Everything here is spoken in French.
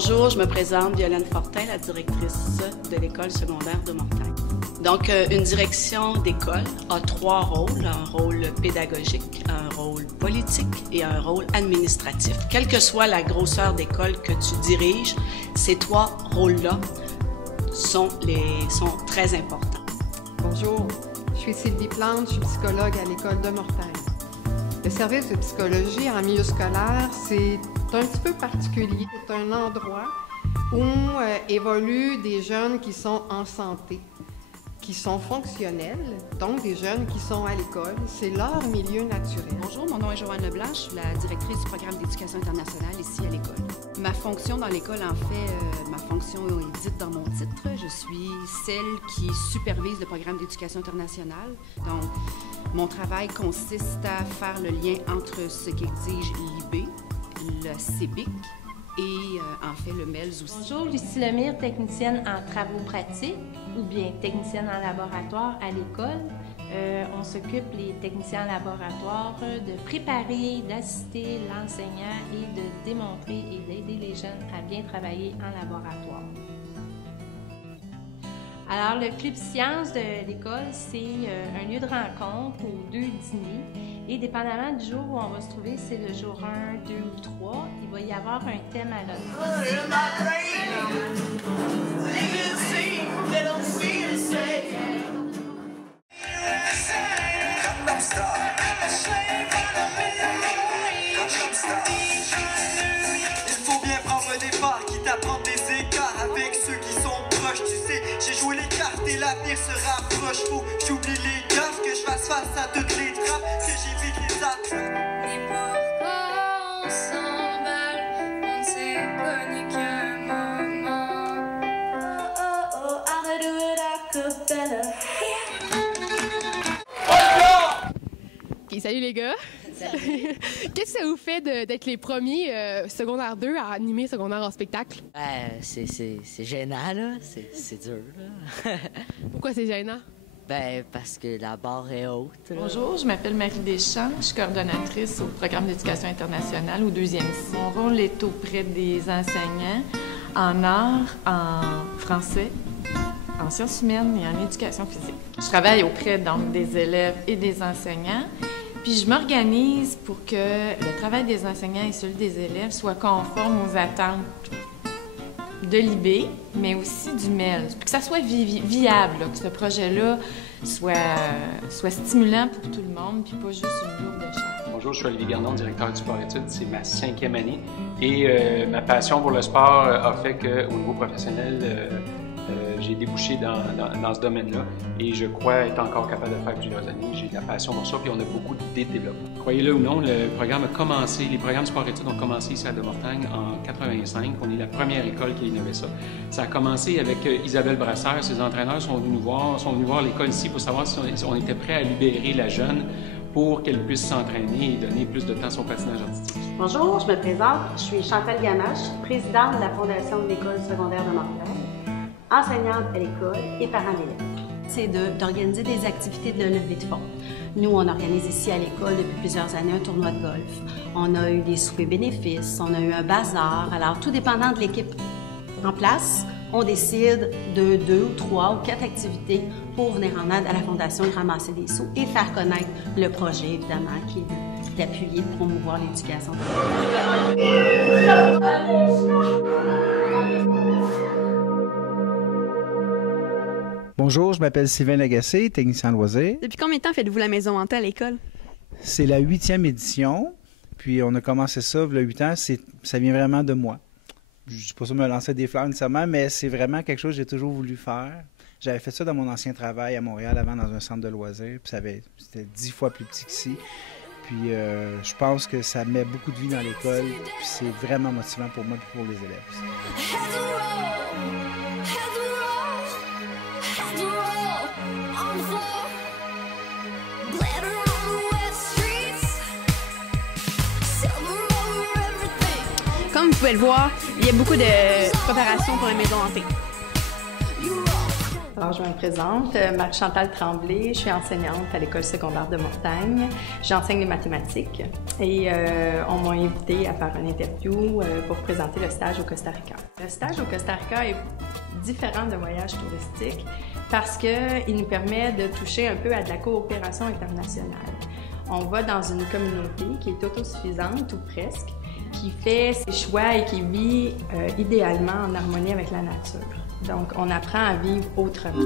Bonjour, je me présente Violaine Fortin, la directrice de l'école secondaire de Mortagne. Donc, une direction d'école a 3 rôles, un rôle pédagogique, un rôle politique et un rôle administratif. Quelle que soit la grosseur d'école que tu diriges, ces 3 rôles-là sont très importants. Bonjour, je suis Sylvie Plante, je suis psychologue à l'école de Mortagne. Le service de psychologie en milieu scolaire, c'est un petit peu particulier. C'est un endroit où évoluent des jeunes qui sont en santé, qui sont fonctionnels, donc des jeunes qui sont à l'école. C'est leur milieu naturel. Bonjour, mon nom est Joanne Leblanc, je suis la directrice du programme d'éducation internationale ici à l'école. Ma fonction dans l'école, en fait, ma fonction est dite dans mon titre. Je suis celle qui supervise le programme d'éducation internationale. Donc, mon travail consiste à faire le lien entre ce qu'exige l'IB, le CEBIC et en fait le MELS aussi. Bonjour, Lucie Lemire, technicienne en travaux pratiques ou bien technicienne en laboratoire à l'école. On s'occupe, les techniciens en laboratoire, de préparer, d'assister l'enseignant et de démontrer et d'aider les jeunes à bien travailler en laboratoire. Alors, le Club Sciences de l'école, c'est un lieu de rencontre aux 2 dîners. Et dépendamment du jour où on va se trouver, c'est le jour 1, 2 ou 3, il va y avoir un thème à l'autre. Il faut bien prendre un départ, quitte à prendre des écarts avec ceux qui sont proches. Tu sais, j'ai joué les cartes et l'avenir se rapproche. Faut que j'oublie les gaffes, que je fasse face à toutes les trappes, que j'évite les attaques. Et pourquoi on s'emballe, on ne s'est connu qu'un moment. Oh, oh, oh, I do it a cappella. OK, salut les gars! Qu'est-ce que ça vous fait d'être les premiers secondaire 2 à animer secondaire en spectacle? C'est gênant, là. C'est dur, là. Pourquoi c'est gênant? Ben, parce que la barre est haute. Là. Bonjour, je m'appelle Marie Deschamps. Je suis coordonnatrice au programme d'éducation internationale au 2e cycle. Mon rôle est auprès des enseignants en art, en français, en sciences humaines et en éducation physique. Je travaille auprès donc des élèves et des enseignants. Puis je m'organise pour que le travail des enseignants et celui des élèves soient conformes aux attentes de l'IB, mais aussi du MELS, puis que ça soit viable, là, que ce projet-là soit stimulant pour tout le monde, puis pas juste une lourde charge. Bonjour, je suis Olivier Gardon, directeur du sport-études. C'est ma 5e année et ma passion pour le sport a fait qu'au niveau professionnel, j'ai débouché dans ce domaine-là et je crois être encore capable de le faire plusieurs années. J'ai de la passion pour ça puis on a beaucoup d'idées de développement. Croyez-le ou non, les programmes de sport-études ont commencé ici à De Mortagne en 85. On est la première école qui a innové ça. Ça a commencé avec Isabelle Brasseur. Ses entraîneurs sont venus voir l'école ici pour savoir si on était prêt à libérer la jeune pour qu'elle puisse s'entraîner et donner plus de temps à son patinage artistique. Bonjour, je me présente. Je suis Chantal Gamache, présidente de la Fondation de l'école secondaire de Mortagne, enseignante à l'école et parent d'élèves. C'est d'organiser des activités de levée de fonds. Nous, on organise ici à l'école depuis plusieurs années un tournoi de golf. On a eu des soupers bénéfices, on a eu un bazar. Alors, tout dépendant de l'équipe en place, on décide de 2 ou 3 ou 4 activités pour venir en aide à la Fondation de ramasser des sous et faire connaître le projet, évidemment, qui est d'appuyer, de promouvoir l'éducation. Bonjour, je m'appelle Sylvain Lagacé, technicien en loisirs. Depuis combien de temps faites-vous la maison hantée à l'école? C'est la 8e édition, puis on a commencé ça il y a 8 ans. Ça vient vraiment de moi. Je ne suis pas sûr de me lancer des fleurs nécessairement, mais c'est vraiment quelque chose que j'ai toujours voulu faire. J'avais fait ça dans mon ancien travail à Montréal, avant dans un centre de loisirs, puis c'était 10 fois plus petit qu'ici. Puis je pense que ça met beaucoup de vie dans l'école, puis c'est vraiment motivant pour moi et pour les élèves. Comme vous pouvez le voir, il y a beaucoup de préparation pour la maison hantée. Alors, je me présente, Marie-Chantal Tremblay, je suis enseignante à l'École secondaire de Mortagne. J'enseigne les mathématiques et on m'a invité à faire une interview pour présenter le stage au Costa Rica. Le stage au Costa Rica est différent de voyages touristiques parce qu'il nous permet de toucher un peu à de la coopération internationale. On va dans une communauté qui est autosuffisante ou presque, qui fait ses choix et qui vit idéalement en harmonie avec la nature. Donc, on apprend à vivre autrement.